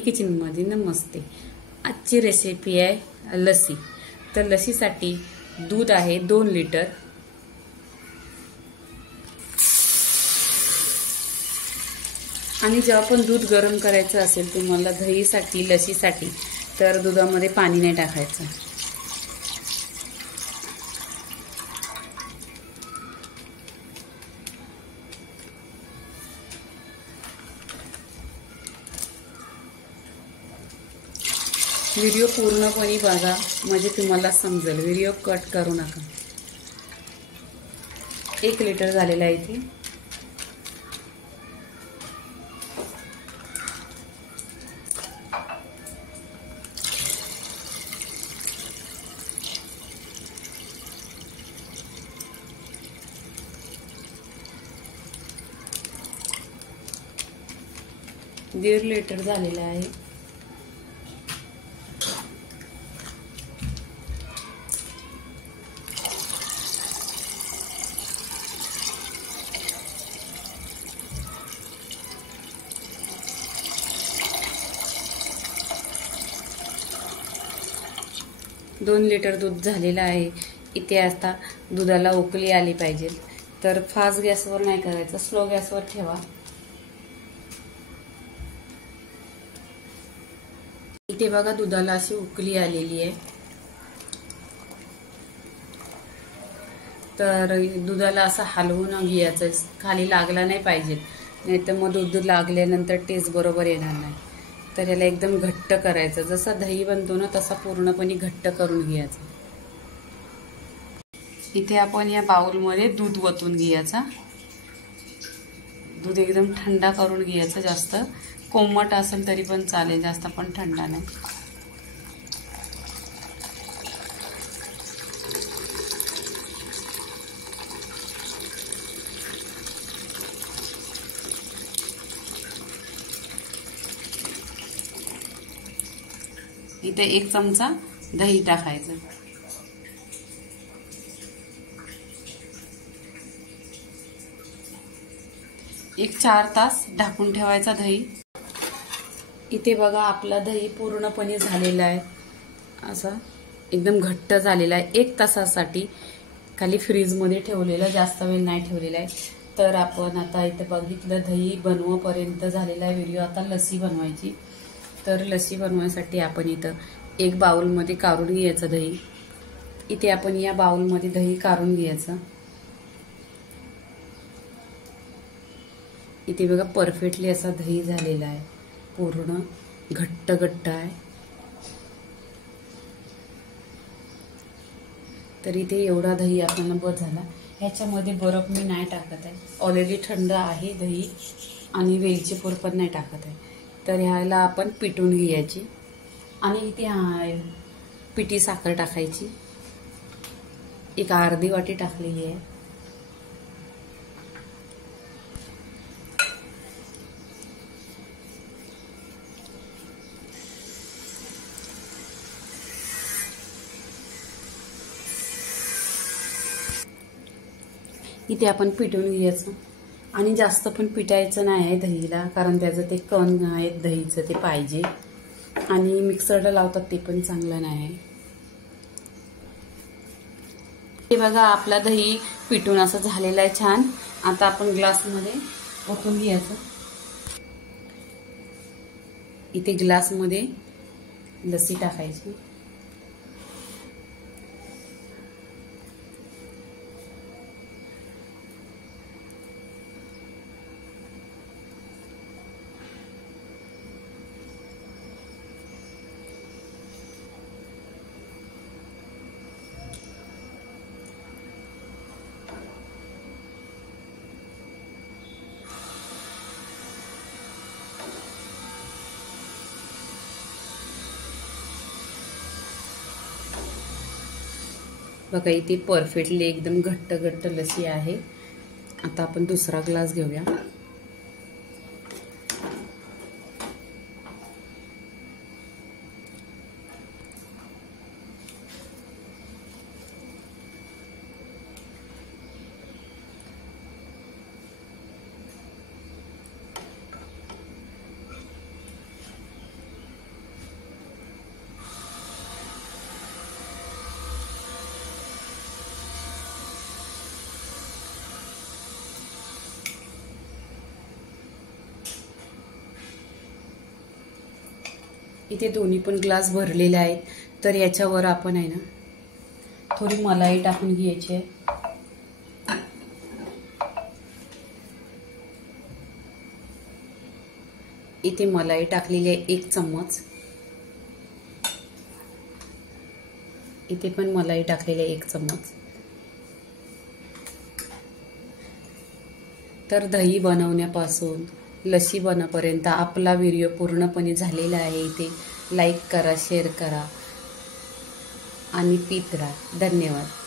किचनमध्ये नमस्ते। आजची रेसिपी आहे लस्सी। तर लस्सीसाठी दूध आहे 2 लिटर, आणि जेव्हा पण दूध गरम करायचं असेल तुम्हाला दहीसाठी लस्सीसाठी, तर दुधामध्ये पाणी नाही टाकायचं। व्हिडिओ पूर्णपणे बघा म्हणजे तुम्हाला समजेल, व्हिडिओ कट करू नका। 1 लिटर झालेला आहे इथे। दीड लिटर झालेला आहे। दोन लिटर दूध झालेलं आहे। इथे आता दुधाला उकळी आली पाहिजे, तर फास्ट गॅसवर नाही करायचं, स्लो गॅसवर ठेवा। इथे बघा दुधाला अशी उकळी आलेली आहे, तर दुधाला असं हलवून घ्यायचं, खाली लागला नाही पाहिजे, नाहीतर मग दूध लागल्यानंतर टेस्ट बरोबर येणार नाही। तर याला एकदम घट्ट करायचं, जसं दही बनतो ना तसा पूर्णपणे घट्ट करून घ्यायचं। इथे आपण या बाउलमध्ये दूध ओतून घ्यायचा। दूध एकदम थंडा करून घ्यायचं, जास्त कोमट असेल तरी पण चालेल, जास्त पण थंडा नाही। इथे 1 चमचा दही टाकायचं। एक 4 तास ढाकून ठेवायचा दही। इथे बघा आपला दही पूर्णपणे झालेला आहे, असा एकदम घट्ट झालेला आहे। 1 तासासाठी खाली फ्रीजमध्ये ठेवलेला, जास्त वेळ नाही ठेवलेला आहे। तर आपण आता इथे बघितलं दही बनवूपर्यंत झालेला आहे व्हिडिओ। आता लस्सी बनवायची, तर लस्सी बनवण्यासाठी आपण इथं 1 बाउलमध्ये काढून घ्यायचं दही। इथे आपण या बाउलमध्ये दही काढून घ्यायचं। इथे बघा परफेक्टली असा दही झालेला आहे, पूर्ण घट्ट घट्ट आहे। तर इथे एवढा दही आपल्याला बस झाला। ह्याच्यामध्ये बर्फ मी नाही टाकत आहे, ऑलरेडी थंड आहे दही, आणि वेलची पूड पण नाही टाकत आहे। तर ह्याला आपण पिटून घ्यायची, आणि इथे पिठी साखर टाकायची, एक अर्धी वाटी टाकलेली आहे। इथे आपण पिटून घ्यायचं, आणि जास्त पण पिटायचं नाही आहे दहीला, कारण त्याचं ते कण आहे दहीचं ते पाहिजे, आणि मिक्सरला लावतात ते पण चांगलं नाही आहे। हे बघा आपला दही पिटून असं झालेलं आहे छान। आता आपण ग्लासमध्ये ओतून घ्यायचं। इथे ग्लासमध्ये लस्सी टाकायची। बघा इथे परफेक्टली एकदम घट्ट घट्ट लस्सी आहे। आता आपण दुसरा ग्लास घेऊया। इथे दोन्ही पण ग्लास भरलेले आहेत. तर याच्यावर आपण आहे ना थोडी मलाई टाकून घ्यायची आहे. इथे मलाई टाकलेली आहे 1 चम्मच. इथे पण मलाई टाकलेली आहे 1 चम्मच. तर दही बनवण्यापासून लस्सी बनवण्यापर्यंत आपला व्हिडिओ पूर्णपणे झालेला आहे. इथे लाईक करा, शेअर करा आणि पीत राहा. धन्यवाद.